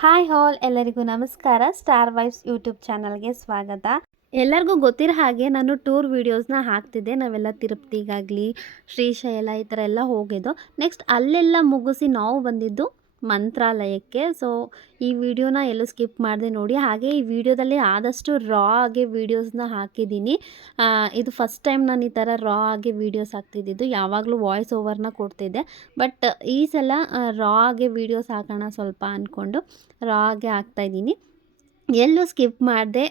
Hi ಹಾಲ್ ಎಲ್ಲರಿಗೂ ನಮಸ್ಕಾರ. Star wives YouTube ಚಾನಲ್ಗೆ ಸ್ವಾಗತ. ಎಲ್ಲರಿಗೂ ಗೊತ್ತಿರೋ ಹಾಗೆ ನಾನು ಟೂರ್ ವೀಡಿಯೋಸ್ನ ಹಾಕ್ತಿದ್ದೆ. ನಾವೆಲ್ಲ ತಿರುಪತಿಗಾಗಲಿ, ಶ್ರೀಶೈಲ ಈ ಥರ ಎಲ್ಲ ಹೋಗಿದ್ದು. ನೆಕ್ಸ್ಟ್ ಅಲ್ಲೆಲ್ಲ ಮುಗಿಸಿ ನಾವು ಬಂದಿದ್ದು ಮಂತ್ರಾಲಯಕ್ಕೆ ಸೊ ಈ ವಿಡಿಯೋನ ಎಲ್ಲೂ ಸ್ಕಿಪ್ ಮಾಡಿದೆ ನೋಡಿ ಹಾಗೆ ಈ ವಿಡಿಯೋದಲ್ಲಿ ಆದಷ್ಟು ರಾ ಆಗಿ ವೀಡಿಯೋಸ್ನ ಹಾಕಿದ್ದೀನಿ ಇದು ಫಸ್ಟ್ ಟೈಮ್ ನಾನು ಈ ಥರ ರಾ ಆಗಿ ವೀಡಿಯೋಸ್ ಹಾಕ್ತಿದ್ದಿದ್ದು ಯಾವಾಗಲೂ ವಾಯ್ಸ್ ಓವರ್ನ ಕೊಡ್ತಿದ್ದೆ ಬಟ್ ಈ ಸಲ ರಾ ಆಗಿ ವೀಡಿಯೋಸ್ ಹಾಕೋಣ ಸ್ವಲ್ಪ ಅಂದ್ಕೊಂಡು ರಾ ಆಗಿ ಹಾಕ್ತಾಯಿದ್ದೀನಿ ಎಲ್ಲೂ ಸ್ಕಿಪ್ ಮಾಡಿದೆ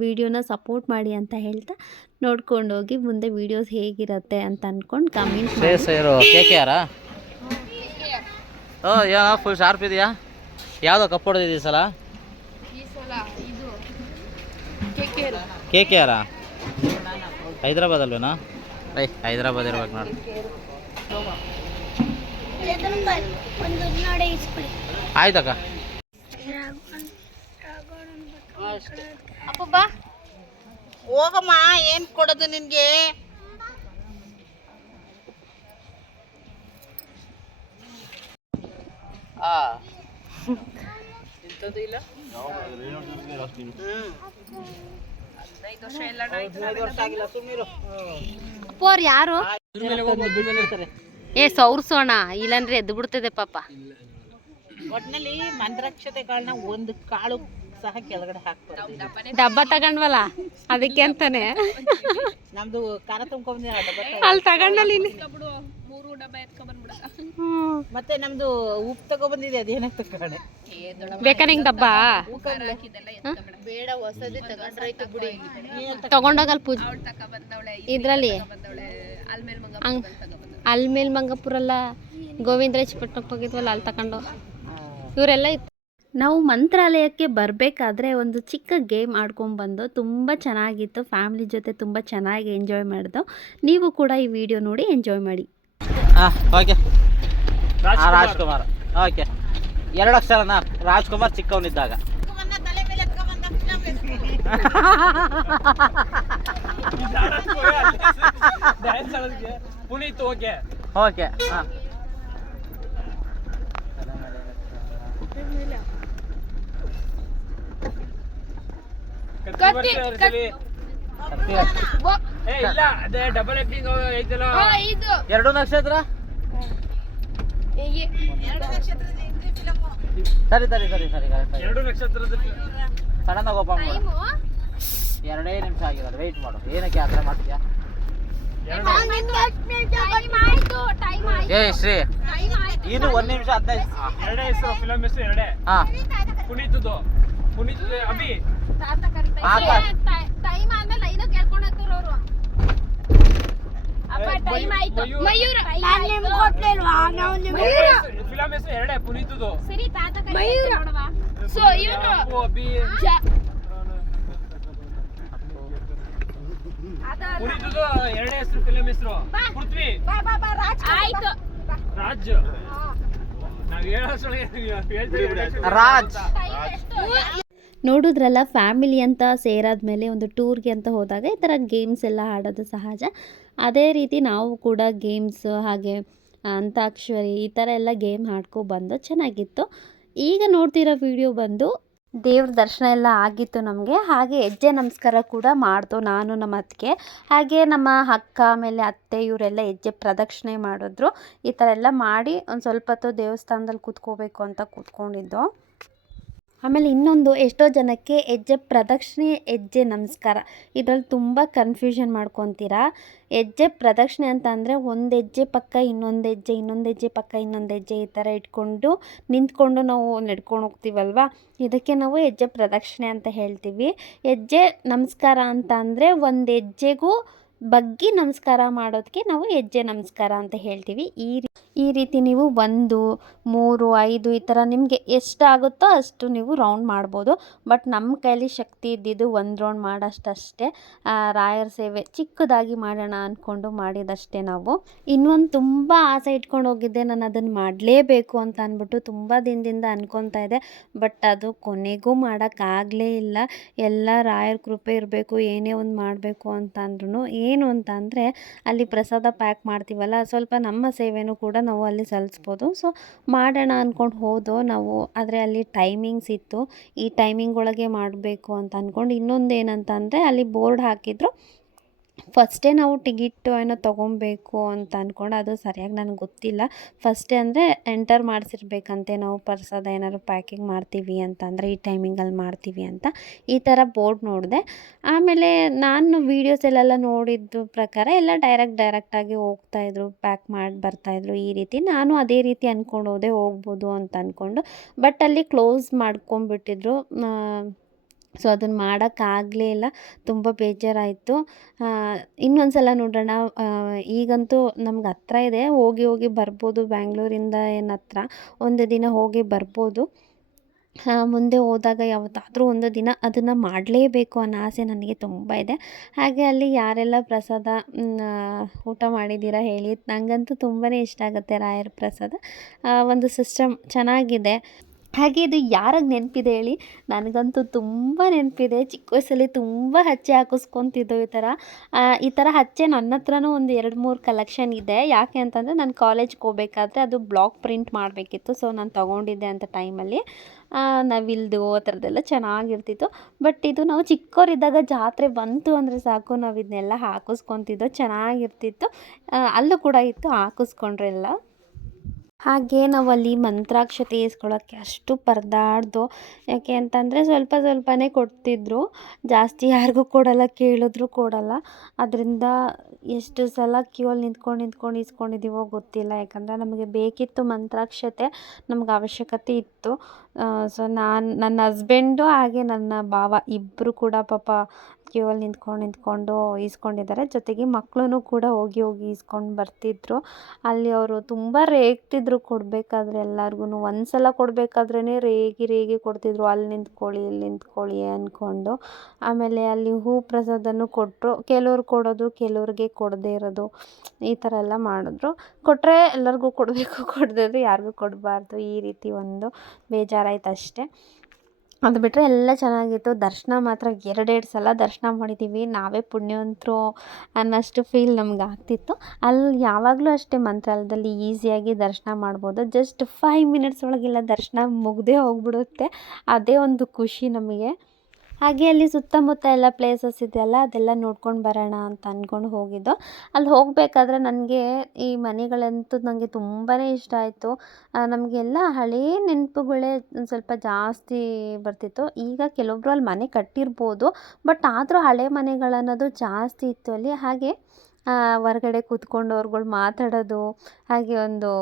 ವಿಡಿಯೋನ ಸಪೋರ್ಟ್ ಮಾಡಿ ಅಂತ ಹೇಳ್ತಾ ನೋಡ್ಕೊಂಡು ಹೋಗಿ ಮುಂದೆ ವಿಡಿಯೋಸ್ ಹೇಗಿರುತ್ತೆ ಅಂತ ಅಂದ್ಕೊಂಡು ಕಮೆಂಟ್ ಮಾಡಿ ಶ್ರೇಯಸ್ ಇವರು ಕೆ ಕೆ ಆರಾ ಓ ಯಾ ಫುಲ್ ಶಾರ್ಪ್ ಇದೆಯಾ? ಯಾವುದೋ ಕಪ್ ಹೊಡೆದಿದೆ ಈ ಸಲ? ಕೆ ಕೆ ಆರಾ ಹೈದ್ರಾಬಾದ್ ಅಲ್ವೇನಾ? ಐ ಹೈದ್ರಾಬಾದ್ ಇರ್ಬೇಕು ನೋಡಿ. ಆಯ್ತಕ್ಕ ಹೋಗಮ್ಮ ಏನ್ ಕೊಡೋದು ನಿನ್ಗೆ? ಪೋರ್ ಯಾರು? ಏ ಸೌರ್ಸೋಣ ಇಲ್ಲಂದ್ರೆ ಎದ್ದು ಬಿಡ್ತದೆ ಪಾಪ. ಒಟ್ನಲ್ಲಿ ಮಂತ್ರಾಕ್ಷತೆಗಳನ್ನ ಒಂದು ಕಾಳು ಸಹ ಕೆಳಗಡೆ ಹಾಕ್ತಾರೆ ಡಬ್ಬ ತಗೊಂಡ್ವಲ್ಲ? ಅದಕ್ಕೆ ಅಂತಾನೆ. ನಮ್ದು ಖಾರ ತುಂಬ್ಕೊಂಡ್ ಅಲ್ಲಿ ತಗೊಂಡಲ್ಲಿ ಮತ್ತೆ ನಮ್ದು ಉಪ್ಪು ತಗೊಬಂದಿದೆ ಅದೇನ ತಗೊಂಡೆ ಬೇಕಾ ನಿಂಗೆ ಡಬ್ಬ? ಬೇಡ ಹೊಸದೇ ತಗೊಂಡ್ರಾಯ್ತು ಬಿಡಿ. ತಗೊಂಡೋಗಲ್ ಪೂಜೆ? ಇದ್ರಲ್ಲಿ? ಅಲ್ಮೇಲ್ ಮೇಲ್ ಮಂಗಪುರಲ್ಲ ಗೋವಿಂದರಾಜ್ ಪಟ್ಟಕ್ಕೆ ಹೋಗಿದ್ವಲ್ಲ ಅಲ್ಲಿ ತಗೊಂಡು ಇವರೆಲ್ಲ ಇತ್ತು. ನಾವು ಮಂತ್ರಾಲಯಕ್ಕೆ ಬರಬೇಕಾದ್ರೆ ಒಂದು ಚಿಕ್ಕ ಗೇಮ್ ಆಡ್ಕೊಂಡ್ಬಂದು ತುಂಬ ಚೆನ್ನಾಗಿತ್ತು. ಫ್ಯಾಮಿಲಿ ಜೊತೆ ತುಂಬ ಚೆನ್ನಾಗಿ ಎಂಜಾಯ್ ಮಾಡಿದ್ದು ನೀವು ಕೂಡ ಈ ವಿಡಿಯೋ ನೋಡಿ ಎಂಜಾಯ್ ಮಾಡಿ. ಹಾಂ ಓಕೆ. ರಾಜ್ಕುಮಾರ್. ಓಕೆ. ಎರಡು ಅಕ್ಷರನ ರಾಜ್ಕುಮಾರ್ ಚಿಕ್ಕವನಿದ್ದಾಗ. ತಲೆ ಮೇಲೆ ಪುನೀತ್ ಓಕೆ ಓಕೆ ಹಾಂ ಏ ಇಲ್ಲ ಅದೇ ಡಬಲ್ ಆಕ್ಟಿಂಗ್ ಐತಲ್ಲ. ಎರಡು ನಕ್ಷತ್ರ? ಸರಿ ಸರಿ ಸರಿ ಸರಿ ಕರೆಕ್ಟ್ ಎರಡು ನಕ್ಷತ್ರದ ಸಡನ್ ಆಗಿ ಓಪನ್ ಮಾಡು. ಎರಡೇ ನಿಮಿಷ ಆಗಿರೋದು. ವೆಯ್ಟ್ ಮಾಡು. ಏನಕ್ಕೆ ಆ ಥರ ಮಾಡ್ತೀಯಾ? ಏ ಶ್ರೀ. ಇದು ಒಂದು ನಿಮಿಷ ಹದಿನೈದು. ಎರಡೇ ಹೆಸರು ಫಿಲಮ್ ಹೆಸರು ಎರಡೇ. ಹಾಂ. ಪುನೀತದು ಪುನೀತ್ ಅಭಿ. ಆಯ್ತು. ಮಯೂರ. ನಾನು ನಿಮ್ಗೆ ಕೊಟ್ಲಿಲ್ವಾ ನಾವು ನಿಮ್ಗೆ ಫಿಲಂ ಹೆಸರು ಎರಡೇ ಪುನೀತದು. ಮಯೂರ. ಸೊ ಇವನು ಅಪ್ಪು ಅಭಿ. ಪುನೀತದು ಎರಡೇ ಹೆಸರು ಫಿಲಂ ಹೆಸರು. ಪೃಥ್ವಿ. ಬಾ ಬಾ ರಾಜಾ ಆಯ್ತು. ರಾಜ್. ನಾವು ಹೇಳೋಷ್ಟ್ರೊಳಗೆ ಹೇಳ್ತೀವಿ ರಾಜ್. ನೋಡಿದ್ರಲ್ಲ, ಫ್ಯಾಮಿಲಿ ಅಂತ ಸೇರಾದಮೇಲೆ ಒಂದು ಟೂರ್ಗೆ ಅಂತ ಹೋದಾಗ ಈ ಥರ ಗೇಮ್ಸ್ ಎಲ್ಲ ಆಡೋದು ಸಹಜ. ಅದೇ ರೀತಿ ನಾವು ಕೂಡ ಗೇಮ್ಸ್ ಹಾಗೆ ಅಂತಾಕ್ಷರಿ ಈ ಥರ ಎಲ್ಲ ಗೇಮ್ ಆಡ್ಕೊ ಬಂದು ಚೆನ್ನಾಗಿತ್ತು. ಈಗ ನೋಡ್ತಿರೋ ವಿಡಿಯೋ ಬಂದು ದೇವ್ರ ದರ್ಶನ ಎಲ್ಲ ಆಗಿತ್ತು ನಮಗೆ. ಹಾಗೆ ಹೆಜ್ಜೆ ನಮಸ್ಕಾರ ಕೂಡ ಮಾಡ್ದು ನಾನು ನಮ್ಮ ಅತ್ತಿಗೆ. ಹಾಗೆ ನಮ್ಮ ಅಕ್ಕ, ಆಮೇಲೆ ಅತ್ತೆ ಇವರೆಲ್ಲ ಹೆಜ್ಜೆ ಪ್ರದಕ್ಷಿಣೆ ಮಾಡಿದ್ರು. ಈ ಥರ ಎಲ್ಲ ಮಾಡಿ ಒಂದು ಸ್ವಲ್ಪ ಹೊತ್ತು ದೇವಸ್ಥಾನದಲ್ಲಿ ಕೂತ್ಕೋಬೇಕು ಅಂತ ಕೂತ್ಕೊಂಡಿದ್ದು. ಆಮೇಲೆ ಇನ್ನೊಂದು ಎಷ್ಟೋ ಜನಕ್ಕೆ ಹೆಜ್ಜೆ, ಪ್ರದಕ್ಷಿಣೆ, ಹೆಜ್ಜೆ ನಮಸ್ಕಾರ. ಇದರಲ್ಲಿ ತುಂಬ ಕನ್ಫ್ಯೂಷನ್ ಮಾಡ್ಕೊತೀರಾ? ಹೆಜ್ಜೆ, ಪ್ರದಕ್ಷಿಣೆ ಅಂತ ಅಂದರೆ ಒಂದು ಹೆಜ್ಜೆ ಪಕ್ಕ ಇನ್ನೊಂದು ಹೆಜ್ಜೆ ಇನ್ನೊಂದು ಹೆಜ್ಜೆ ಪಕ್ಕ ಇನ್ನೊಂದು ಹೆಜ್ಜೆ ಈ ಥರ ಇಟ್ಕೊಂಡು ನಿಂತ್ಕೊಂಡು ನಾವು ನಡ್ಕೊಂಡು ಹೋಗ್ತೀವಲ್ವ? ಇದಕ್ಕೆ ನಾವು ಹೆಜ್ಜೆ, ಪ್ರದಕ್ಷಿಣೆ ಅಂತ ಹೇಳ್ತೀವಿ. ಹೆಜ್ಜೆ, ನಮಸ್ಕಾರ ಅಂತ ಅಂದರೆ ಒಂದು ಹೆಜ್ಜೆಗೂ ಬಗ್ಗಿ ನಮಸ್ಕಾರ ಮಾಡೋದಕ್ಕೆ ನಾವು ಹೆಜ್ಜೆ, ನಮಸ್ಕಾರ ಅಂತ ಹೇಳ್ತೀವಿ. ಈ ಈ ರೀತಿ ನೀವು ಒಂದು, ಮೂರು, ಐದು ಈ ಥರ ನಿಮಗೆ ಎಷ್ಟಾಗುತ್ತೋ ಅಷ್ಟು ನೀವು ರೌಂಡ್ ಮಾಡ್ಬೋದು. ಬಟ್ ನಮ್ಮ ಕೈಲಿ ಶಕ್ತಿ ಇದ್ದಿದ್ದು ಒಂದು ರೌಂಡ್ ಮಾಡೋಷ್ಟಷ್ಟೇ. ರಾಯರ ಸೇವೆ ಚಿಕ್ಕದಾಗಿ ಮಾಡೋಣ ಅಂದ್ಕೊಂಡು ಮಾಡಿದಷ್ಟೇ ನಾವು. ಇನ್ನೊಂದು ತುಂಬ ಆಸೆ ಇಟ್ಕೊಂಡು ಹೋಗಿದ್ದೆ, ನಾನು ಅದನ್ನು ಮಾಡಲೇಬೇಕು ಅಂತ ಅಂದ್ಬಿಟ್ಟು ತುಂಬ ದಿನದಿಂದ ಅನ್ಕೊತಾ ಇದೆ ಬಟ್ ಅದು ಕೊನೆಗೂ ಮಾಡೋಕ್ಕಾಗಲೇ ಇಲ್ಲ. ಎಲ್ಲ ರಾಯರ ಕೃಪೆ ಇರಬೇಕು, ಏನೇ ಒಂದು ಮಾಡಬೇಕು ಅಂತ ಅಂದ್ರೂ ಏನು ಅಂತ ಅಲ್ಲಿ ಪ್ರಸಾದ ಪ್ಯಾಕ್ ಮಾಡ್ತೀವಲ್ಲ, ಸ್ವಲ್ಪ ನಮ್ಮ ಸೇವೆನೂ ಕೂಡ ನಾವು ಅಲ್ಲಿ ಸಲ್ಲಿಸ್ಬೋದು. ಸೊ ಮಾಡೋಣ ಅಂದ್ಕೊಂಡು ಹೋದೋ ನಾವು ಆದರೆ ಅಲ್ಲಿ ಟೈಮಿಂಗ್ಸ್ ಇತ್ತು. ಈ ಟೈಮಿಂಗ್ ಒಳಗೆ ಮಾಡಬೇಕು ಅಂತ ಅಂದ್ಕೊಂಡು ಇನ್ನೊಂದು ಏನಂತ ಅಂದರೆ ಅಲ್ಲಿ ಬೋರ್ಡ್ ಹಾಕಿದ್ರು. ಫಸ್ಟೇ ನಾವು ಟಿಕೆಟ್ ಏನೋ ತೊಗೊಬೇಕು ಅಂತ ಅಂದ್ಕೊಂಡು ಅದು ಸರಿಯಾಗಿ ನನಗೆ ಗೊತ್ತಿಲ್ಲ. ಫಸ್ಟೇ ಅಂದರೆ ಎಂಟರ್ ಮಾಡಿಸಿರ್ಬೇಕಂತೆ ನಾವು ಪ್ರಸಾದ ಏನಾದ್ರು ಪ್ಯಾಕಿಂಗ್ ಮಾಡ್ತೀವಿ ಅಂತ ಅಂದರೆ ಈ ಟೈಮಿಂಗಲ್ಲಿ ಮಾಡ್ತೀವಿ ಅಂತ ಈ ಥರ ಬೋರ್ಡ್ ನೋಡಿದೆ. ಆಮೇಲೆ ನಾನು ವೀಡಿಯೋಸಲ್ಲೆಲ್ಲ ನೋಡಿದ್ದು ಪ್ರಕಾರ ಎಲ್ಲ ಡೈರೆಕ್ಟ್ ಡೈರೆಕ್ಟಾಗಿ ಹೋಗ್ತಾಯಿದ್ರು ಪ್ಯಾಕ್ ಮಾಡಿ ಬರ್ತಾಯಿದ್ರು ಈ ರೀತಿ. ನಾನು ಅದೇ ರೀತಿ ಅಂದ್ಕೊಂಡು ಹೋದೆ ಹೋಗ್ಬೋದು ಅಂತ ಅಂದ್ಕೊಂಡು ಬಟ್ ಅಲ್ಲಿ ಕ್ಲೋಸ್ ಮಾಡ್ಕೊಂಬಿಟ್ಟಿದ್ರು ಸೊ ಅದನ್ನು ಮಾಡೋಕ್ಕಾಗಲೇ ಇಲ್ಲ, ತುಂಬ ಬೇಜಾರಾಯಿತು. ಇನ್ನೊಂದು ಸಲ ನೋಡೋಣ. ಈಗಂತೂ ನಮ್ಗೆ ಹತ್ರ ಇದೆ. ಹೋಗಿ ಹೋಗಿ ಬರ್ಬೋದು ಬ್ಯಾಂಗ್ಳೂರಿಂದ ಏನು ಹತ್ರ. ಒಂದು ದಿನ ಹೋಗಿ ಬರ್ಬೋದು. ಮುಂದೆ ಹೋದಾಗ ಯಾವತ್ತಾದರೂ ಒಂದು ದಿನ ಅದನ್ನು ಮಾಡಲೇಬೇಕು ಅನ್ನೋ ಆಸೆ ನನಗೆ ತುಂಬ ಇದೆ. ಹಾಗೆ ಅಲ್ಲಿ ಯಾರೆಲ್ಲ ಪ್ರಸಾದ ಊಟ ಮಾಡಿದ್ದೀರಾ ಹೇಳಿ. ನನಗಂತೂ ತುಂಬಾ ಇಷ್ಟ ಆಗುತ್ತೆ ರಾಯರ ಪ್ರಸಾದ. ಒಂದು ಸಿಸ್ಟಮ್ ಚೆನ್ನಾಗಿದೆ. ಹಾಗೆ ಇದು ಯಾರಾಗ ನೆನಪಿದೆ ಹೇಳಿ? ನನಗಂತೂ ತುಂಬ ನೆನಪಿದೆ. ಚಿಕ್ಕ ವಯಸ್ಸಲ್ಲಿ ತುಂಬ ಹಚ್ಚೆ ಹಾಕಿಸ್ಕೊತಿದ್ದೋ ಈ ಥರ. ಈ ಥರ ಹಚ್ಚೆ ನನ್ನ ಹತ್ರನೂ ಒಂದು ಎರಡು ಮೂರು ಕಲೆಕ್ಷನ್ ಇದೆ. ಯಾಕೆ ಅಂತಂದರೆ ನಾನು ಕಾಲೇಜ್ಗೆ ಹೋಗ್ಬೇಕಾದ್ರೆ ಅದು ಬ್ಲಾಕ್ ಪ್ರಿಂಟ್ ಮಾಡಬೇಕಿತ್ತು. ಸೊ ನಾನು ತೊಗೊಂಡಿದ್ದೆ ಅಂತ ಟೈಮಲ್ಲಿ ನವಿಲ್ದು ಆ ಥರದ್ದೆಲ್ಲ ಚೆನ್ನಾಗಿರ್ತಿತ್ತು. ಬಟ್ ಇದು ನಾವು ಚಿಕ್ಕವರಿದ್ದಾಗ ಜಾತ್ರೆ ಬಂತು ಅಂದರೆ ಸಾಕು. ನಾವು ಇದನ್ನೆಲ್ಲ ಹಾಕಿಸ್ಕೊತಿದ್ದೋ ಚೆನ್ನಾಗಿರ್ತಿತ್ತು. ಅಲ್ಲೂ ಕೂಡ ಇತ್ತು. ಹಾಕಿಸ್ಕೊಂಡ್ರೆಲ್ಲ. ಹಾಗೆ ನಾವು ಅಲ್ಲಿ ಮಂತ್ರಾಕ್ಷತೆ ಇಸ್ಕೊಳ್ಳೋಕ್ಕೆ ಅಷ್ಟು ಪರದಾಡ್ದು. ಯಾಕೆ ಅಂತಂದರೆ ಸ್ವಲ್ಪ ಸ್ವಲ್ಪನೇ ಕೊಡ್ತಿದ್ರು. ಜಾಸ್ತಿ ಯಾರಿಗೂ ಕೊಡಲ್ಲ, ಕೇಳಿದ್ರು ಕೊಡಲ್ಲ. ಅದರಿಂದ ಎಷ್ಟು ಸಲ ಕ್ಯೂ ಅಲ್ಲಿ ನಿಂತ್ಕೊಂಡು ನಿಂತ್ಕೊಂಡು ಇಸ್ಕೊಂಡಿದ್ದೀವೋ ಗೊತ್ತಿಲ್ಲ. ಯಾಕಂದರೆ ನಮಗೆ ಬೇಕಿತ್ತು ಮಂತ್ರಾಕ್ಷತೆ, ನಮ್ಗೆ ಅವಶ್ಯಕತೆ ಇತ್ತು. ಸೊ ನಾನು, ನನ್ನ ಹಸ್ಬೆಂಡು ಹಾಗೆ ನನ್ನ ಭಾವ ಇಬ್ಬರು ಕೂಡ ಪಾಪ ಕ್ಯೂ ಅಲ್ಲಿ ನಿಂತ್ಕೊಂಡು ನಿಂತ್ಕೊಂಡು ಈಸ್ಕೊಂಡಿದ್ದಾರೆ. ಜೊತೆಗೆ ಮಕ್ಕಳೂ ಕೂಡ ಹೋಗಿ ಹೋಗಿ ಈಸ್ಕೊಂಡು ಬರ್ತಿದ್ರು. ಅಲ್ಲಿ ಅವರು ತುಂಬ ರೇಗ್ತಿದ್ರು ಕೊಡಬೇಕಾದ್ರೆ ಎಲ್ಲರಿಗೂ ಒಂದು ಸಲ ಕೊಡಬೇಕಾದ್ರೇ ರೇಗಿ ರೇಗಿ ಕೊಡ್ತಿದ್ರು. ಅಲ್ಲಿ ನಿಂತ್ಕೊಳ್ಳಿ, ಇಲ್ಲಿ ನಿಂತ್ಕೊಳ್ಳಿ ಅಂದ್ಕೊಂಡು ಆಮೇಲೆ ಅಲ್ಲಿ ಹೂ ಪ್ರಸಾದನೂ ಕೊಟ್ಟರು ಕೆಲವ್ರು ಕೊಡೋದು, ಕೆಲವ್ರಿಗೆ ಕೊಡದೇ ಇರೋದು. ಈ ಥರ ಎಲ್ಲ ಮಾಡಿದ್ರು. ಕೊಟ್ಟರೆ ಎಲ್ಲರಿಗೂ ಕೊಡಬೇಕು, ಕೊಡದೇ ಇದ್ದರೆ ಯಾರಿಗೂ ಕೊಡಬಾರ್ದು. ಈ ರೀತಿ ಒಂದು ಬೇಜಾರಾಯ್ತು ಅಷ್ಟೇ ಅದು ಬಿಟ್ಟರೆ ಎಲ್ಲ ಚೆನ್ನಾಗಿತ್ತು. ದರ್ಶನ ಮಾತ್ರ ಎರಡೆರಡು ಸಲ ದರ್ಶನ ಮಾಡಿದ್ದೀವಿ ನಾವೇ ಪುಣ್ಯವಂತರು ಅನ್ನೋಷ್ಟು ಫೀಲ್ ನಮ್ಗೆ ಆಗ್ತಿತ್ತು. ಅಲ್ಲಿ ಯಾವಾಗಲೂ ಅಷ್ಟೇ ಮಂತ್ರಾಲಯದಲ್ಲಿ ಈಸಿಯಾಗಿ ದರ್ಶನ ಮಾಡ್ಬೋದು. ಜಸ್ಟ್ ಫೈವ್ ಮಿನಿಟ್ಸ್ ಒಳಗೆಲ್ಲ ದರ್ಶನ ಮುಗಿದೇ ಹೋಗ್ಬಿಡುತ್ತೆ. ಅದೇ ಒಂದು ಖುಷಿ ನಮಗೆ. ಹಾಗೆ ಅಲ್ಲಿ ಸುತ್ತಮುತ್ತ ಎಲ್ಲ ಪ್ಲೇಸಸ್ ಇದೆಯಲ್ಲ, ಅದೆಲ್ಲ ನೋಡ್ಕೊಂಡು ಬರೋಣ ಅಂತ ಅಂದ್ಕೊಂಡು ಹೋಗಿದ್ದು. ಅಲ್ಲಿ ಹೋಗಬೇಕಾದ್ರೆ ನನಗೆ ಈ ಮನೆಗಳಂತೂ ನನಗೆ ತುಂಬಾ ಇಷ್ಟ ಆಯಿತು. ನಮಗೆಲ್ಲ ಹಳೇ ನೆನಪುಗಳೇ ಸ್ವಲ್ಪ ಜಾಸ್ತಿ ಬರ್ತಿತ್ತು. ಈಗ ಕೆಲವೊಬ್ರು ಅಲ್ಲಿ ಮನೆ ಕಟ್ಟಿರ್ಬೋದು, ಬಟ್ ಆದರೂ ಹಳೆ ಮನೆಗಳನ್ನೋದು ಜಾಸ್ತಿ ಇತ್ತು ಅಲ್ಲಿ. ಹಾಗೆ ಹೊರಗಡೆ ಕೂತ್ಕೊಂಡು ಅವ್ರುಗಳು ಮಾತಾಡೋದು, ಹಾಗೆ ಒಂದು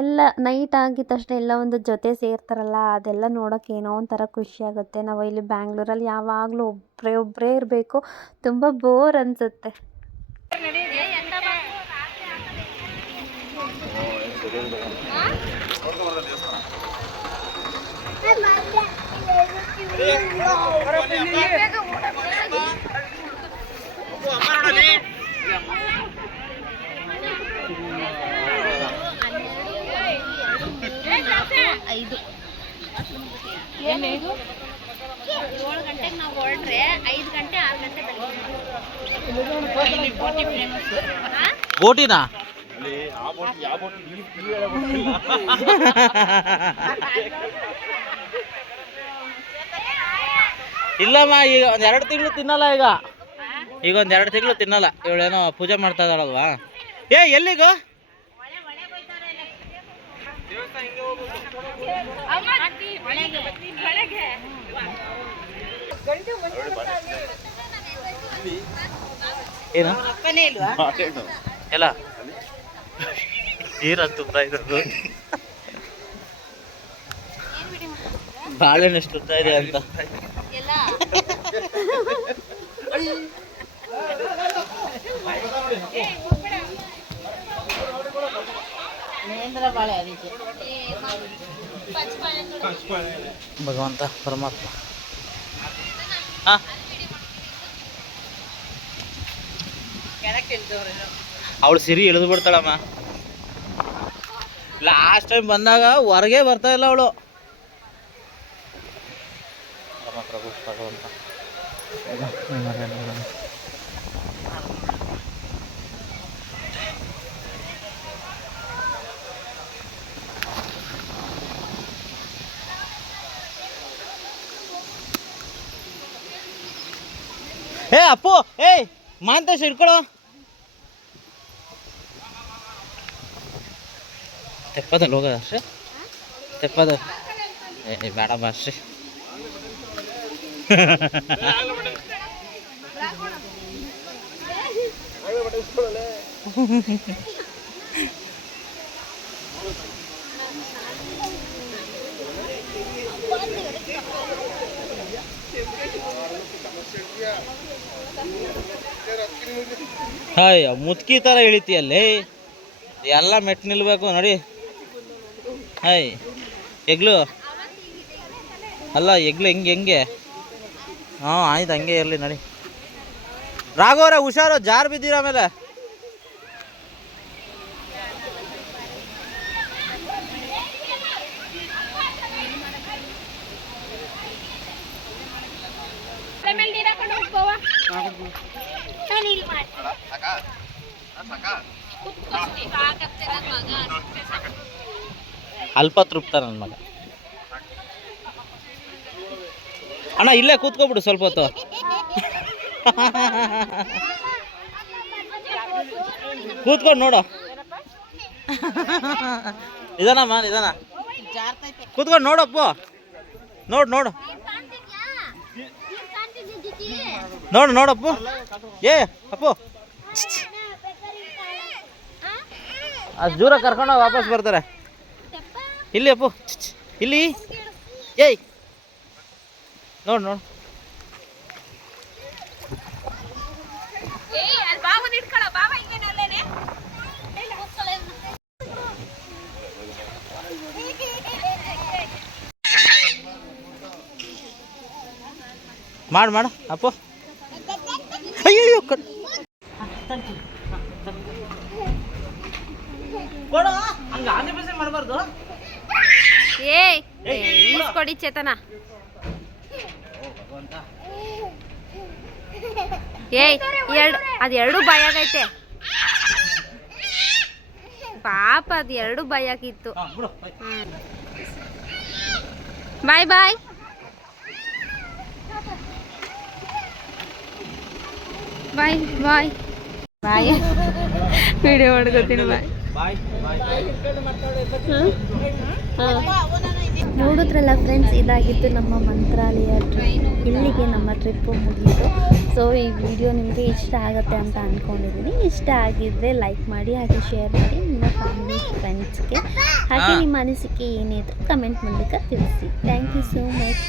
ಎಲ್ಲ ನೈಟ್ ಆಗಿದ ತಕ್ಷಣ ಎಲ್ಲ ಒಂದು ಜೊತೆ ಸೇರ್ತಾರಲ್ಲ, ಅದೆಲ್ಲ ನೋಡೋಕೆ ಏನೋ ಒಂಥರ ಖುಷಿ ಆಗುತ್ತೆ. ನಾವು ಇಲ್ಲಿ ಬ್ಯಾಂಗ್ಳೂರಲ್ಲಿ ಯಾವಾಗಲೂ ಒಬ್ಬರೇ ಒಬ್ಬರೇ ಇರಬೇಕು. ತುಂಬ ಬೋರ್ ಅನಿಸುತ್ತೆ. ಐದು. ಏಳು ಗಂಟೆಗೆ ನಾವು ಹೊರಟ್ರೆ ಐದು ಗಂಟೆ ಆರು ಗಂಟೆ ಬೋಟಿನಾ ಇಲ್ಲಮ್ಮ ಈಗ ಒಂದ್ ಎರಡು ತಿಂಗಳು ತಿನ್ನಲ್ಲ ಈಗ. ಈಗ ಒಂದ್ ಎರಡು ತಿಂಗಳು ತಿನ್ನಲ್ಲ. ಇವಳೇನೋ ಪೂಜೆ ಮಾಡ್ತಾ ಇದ್ದಾಳಲ್ವಾ? ಏ ಎಲ್ಲಿಗ? ಏನು? ಅಪ್ಪನೇ ಇಲ್ವಾ? ಎಲ್ಲ? ನೀರ ಇರೋದು. ಬಾಳೆಹಣ್ಣು ಎಷ್ಟು ಉದ್ದ ಇದೆ ಅಂತ. ನೇಂದ್ರ ಬಾಳೆ ಅದಕ್ಕೆ ಭಗವಂತ ಪರಮಾತ್ಮ. ಅವಳು ಸಿರಿ ಇಳಿದು ಬಿಡ್ತಾಳಮ್ಮ. ಲಾಸ್ಟ್ ಟೈಮ್ ಬಂದಾಗ ಹೊರಗೆ ಬರ್ತಾ ಇಲ್ಲ ಅವಳು. ಪ್ರಭು ಭಗವಂತ. ಏ ಅಪ್ಪು ಏಯ್ ಮಾಂತೇಶ್ ಹಿಡ್ಕೊಳು ತೆಪ್ಪದಲ್ಲಿ ಹೋಗೋದ ಅಷ್ಟೇ? ತೆಪ್ಪದ ಏ ಬೇಡ ಬಾ ಹಾಯ್, ಮುತ್ಕಿ ಥರ ಇಳಿತೀಯಲ್ಲೇ? ಎಲ್ಲ ಮೆಟ್ಟು ನಿಲ್ಬೇಕು, ನೋಡಿ. ಹಾಯ್, ಎಗ್ಲು. ಅಲ್ಲ, ಎಗ್ಲು ಹೆಂಗೆ ಹೆಂಗೆ? ಹಾಂ, ಆಯ್ತು, ಹಂಗೆ ಇರಲಿ, ನೋಡಿ. ರಾಘವರೇ, ಹುಷಾರು, ಜಾರ್ ಬಿದ್ದೀರ ಆಮೇಲೆ? ನಾನು ತೃಪ್ತ ನನ್ನ ಮಗ. ಅಣ್ಣ ಇಲ್ಲೇ ಕೂತ್ಕೊಬಿಡು ಸ್ವಲ್ಪ ಹೊತ್ತು. ಕೂತ್ಕೊಂಡು ನೋಡು. ನಿಧಾನಮ್ಮ ನಿಧಾನ. ಕೂತ್ಕೊಂಡು ನೋಡಪ್ಪ. ನೋಡು ನೋಡು. ನೋಡು ನೋಡಪ್ಪು. ಏ ಅಪ್ಪು. ಅಷ್ಟು ದೂರ ಕರ್ಕೊಂಡು ವಾಪಸ್ ಬರ್ತಾರೆ. ಇಲ್ಲಿ ಅಪ್ಪು. ಇಲ್ಲಿ. ಏಯ್. ನೋಡು ನೋಡು. ಮಾಡು ಮಾಡು ಅಪ್ಪು. ಏಯ್ ಕೊಡಿ ಚೇತನ. ಏಯ್ ಎರಡು ಅದು ಎರಡು ಭಯಾಗೈತೆ ಪಾಪ ಅದು ಎರಡು ಭಯಾಗಿತ್ತು ಬಾಯ್ ಬಾಯ್. ಬಾಯ್ ಬಾಯ್. ಬಾಯ್. ವಿಡಿಯೋ ಮಾಡ್ಕೋತೀನಿ ಬಾಯ್ ನೋಡಿದ್ರಲ್ಲ ಫ್ರೆಂಡ್ಸ್ ಇದಾಗಿತ್ತು ನಮ್ಮ ಮಂತ್ರಾಲಯ ಟ್ರೈನ್ ಇಲ್ಲಿಗೆ ನಮ್ಮ ಟ್ರಿಪ್ಪು ಮುಗೀತು ಸೊ ಈ ವಿಡಿಯೋ ನಿಮಗೆ ಇಷ್ಟ ಆಗುತ್ತೆ ಅಂತ ಅಂದ್ಕೊಂಡಿದ್ದೀನಿ ಇಷ್ಟ ಆಗಿದ್ದರೆ ಲೈಕ್ ಮಾಡಿ ಹಾಗೆ ಶೇರ್ ಮಾಡಿ ನಿಮ್ಮ ಫ್ಯಾಮಿಲಿ ಫ್ರೆಂಡ್ಸ್ಗೆ ಹಾಗೆ ನಿಮ್ಮ ಅನಿಸಿಕೆ ಏನಿದ್ರು ಕಮೆಂಟ್ ಮೂಲಕ ತಿಳಿಸಿ. Thank you so much